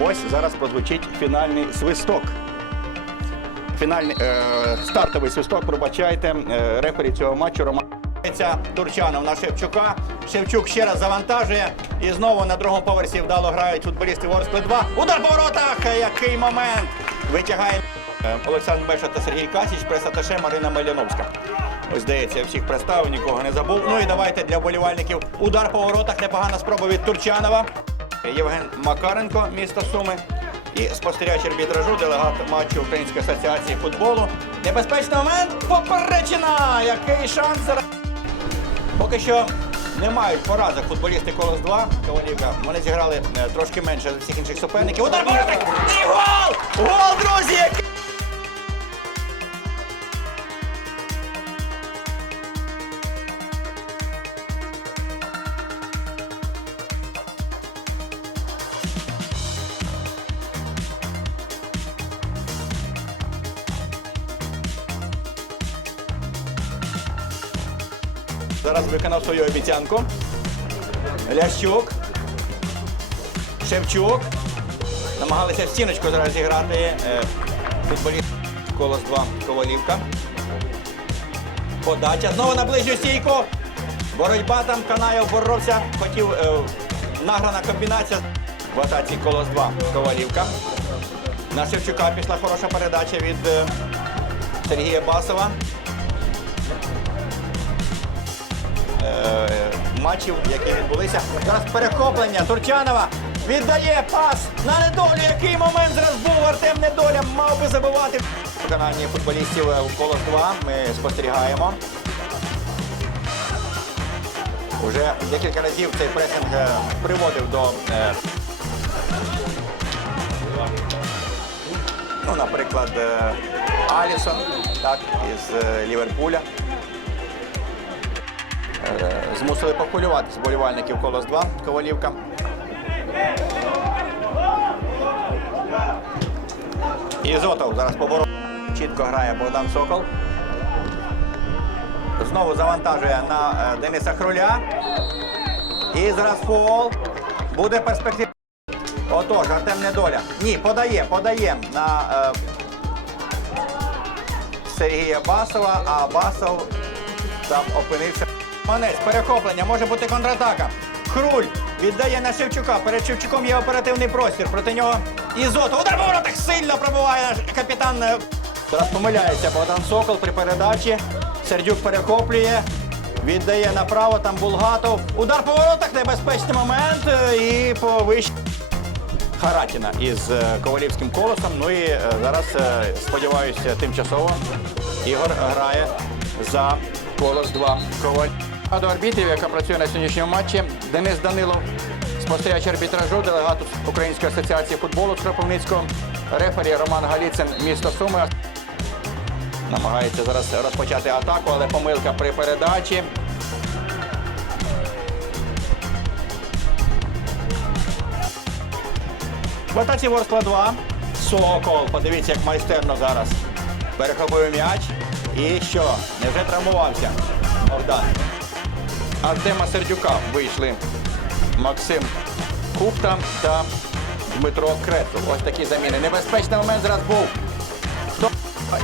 Ось зараз прозвучить фінальний свисток. Фінальний е, стартовий свисток, пробачайте, е, рефері цього матчу Роман. Турчанов на Шевчука. Шевчук ще раз завантажує. І знову на другому поверсі вдало грають футболісти Ворскли 2. Удар по воротах! Який момент! Витягає е, Олександр Беша та Сергій Касіч, пресаташе Марина Мельяновська. Ось здається, я всіх представив, нікого не забув. Ну і давайте для вболівальників удар по воротах. Непогана спроба від Турчанова. Євген Макаренко, місто Суми. І спостерігач арбітражу, делегат матчу Української асоціації футболу. Небезпечний момент. Поперечина! Який шанс? Поки що не мають поразок футболісти Колос 2. Ковалівка. Вони зіграли е, трошки менше за всіх інших суперників. Удар Боротик! І гол! Зараз виконав свою обіцянку. Лящук. Шевчук. Намагалися в стіночку зараз зіграти е, футболіст Колос 2 Ковалівка. Подача. Знову на ближню стійку. Боротьба там Канаєв боровся. Хотів е, награна комбінація в атаці Колос 2 Ковалівка. На Шевчука пішла хороша передача від е, Сергія Басова. Матчів, які відбулися. Зараз перехоплення Турчанова віддає пас на недолю. Який момент зараз був Артем Недоля мав би забивати. Виконання футболістів е, в колос 2 ми спостерігаємо. Уже декілька разів цей пресинг е, приводив до. е, Ну, наприклад, е, Алісон, так, із е, Ліверпуля. Е, Змусили покулювати зболівальників Колос 2 Ковалівка. Ізотов зараз поворот. Чітко грає Богдан Сокол. Знову завантажує на е, Дениса Хруля. І зараз фол. Буде перспектива. Отож, Артем Недоля. Ні, подає, подає на е, Сергія Басова, а Басов там опинився. Манець, перехоплення, може бути контратака. Хруль віддає на Шевчука. Перед Шевчуком є оперативний простір. Проти нього Ізотов. Удар по воротах сильно пробиває наш капітан. е, Зараз помиляється Богдан Сокол при передачі. Сердюк перехоплює. Віддає направо, там Булгатов. Удар по воротах, небезпечний момент. е, І повищ. Харатіна із е, Ковалівським колосом. Ну і зараз, сподіваюся, тимчасово Ігор грає за колос 2 Коваль. А до арбітрів, яка працює на сьогоднішньому матчі, Денис Данилов, спостерігач арбітражу, делегат Української асоціації футболу Кропивницького, рефері Роман Галіцин, місто Суми. Намагається зараз розпочати атаку, але помилка при передачі. В атаці Ворскла 2. Сокол. Подивіться, як майстерно зараз. Перехопив м'яч. І що? Невже травмувався? Богдан. Артема Сердюка вийшли Максим Купта та Дмитро Крецов. Ось такі заміни. Небезпечний момент зараз був.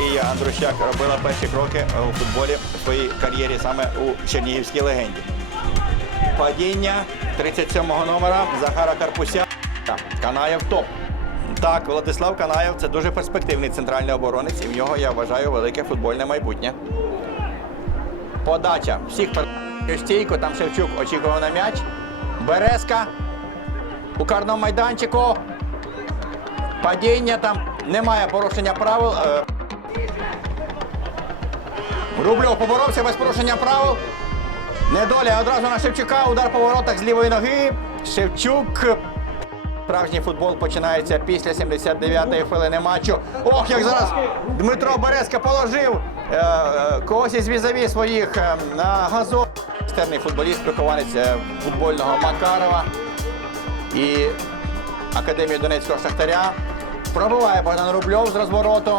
І я, Андрущак, робила перші кроки у футболі в своїй кар'єрі саме у Чернігівській легенді. Падіння 37-го номера Захара Карпуся. Канаєв топ. Так, Владислав Канаєв це дуже перспективний центральний оборонець, і в нього, я вважаю, велике футбольне майбутнє. Подача. Всіх пер... стійку, там Шевчук очікував на м'яч. Березка у карному майданчику. Падіння там немає порушення правил. Е, Рубльов поборовся без порушення правил. Недоля одразу на Шевчука. Удар по воротах з лівої ноги. Шевчук. Справжній футбол починається після 79-ї хвилини матчу. Ох, як зараз Дмитро Березка положив е, е, когось із візаві своїх е, на газон. Стерний футболіст, вихованець е, футбольного Макарова і Академії Донецького Шахтаря. Пробиває Богдан Рубльов з розвороту.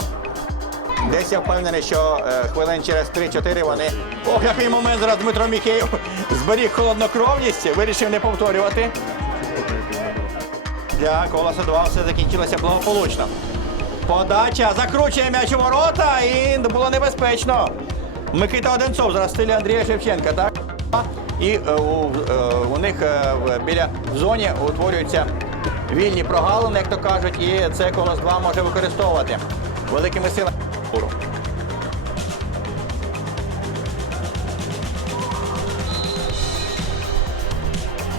Десь я впевнений, що е, хвилин через 3-4 вони. Ох, який момент зараз Дмитро Міхеєв зберіг холоднокровність, вирішив не повторювати. Для колоса 2 все закінчилося благополучно. Подача закручує м'яч у ворота і було небезпечно. Микита Одинцов зараз стилі Андрія Шевченка, так? І е, у, е, у них е, біля в зоні утворюються вільні прогалини, як то кажуть, і це колос 2 може використовувати великими силами.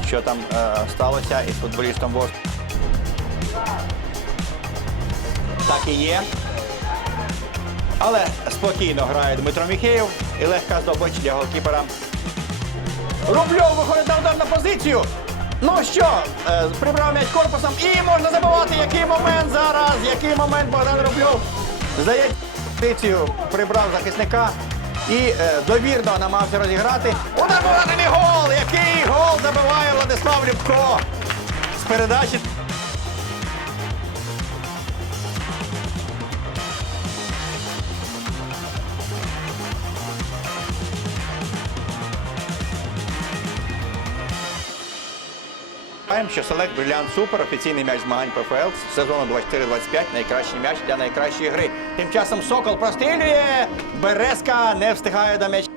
Що там сталося із футболістом Вос? Так і є. Але спокійно грає Дмитро Міхеєв і легка здобич для голкіпера. Рубльов виходить на удар на позицію. Ну що, е, прибрав м'яч корпусом і можна забивати. Який момент зараз? Який момент Богдан Рубльов здає позицію, прибрав захисника і е, довірно намагався розіграти. Удар повернений гол! Який гол забиває Владислав Любко з передачі. Знаємо, що Селект Бриліант Супер офіційний м'яч змагань ПФЛ сезону 24-25 найкращий м'яч для найкращої гри. Тим часом Сокол прострілює. Березка не встигає до м'яч.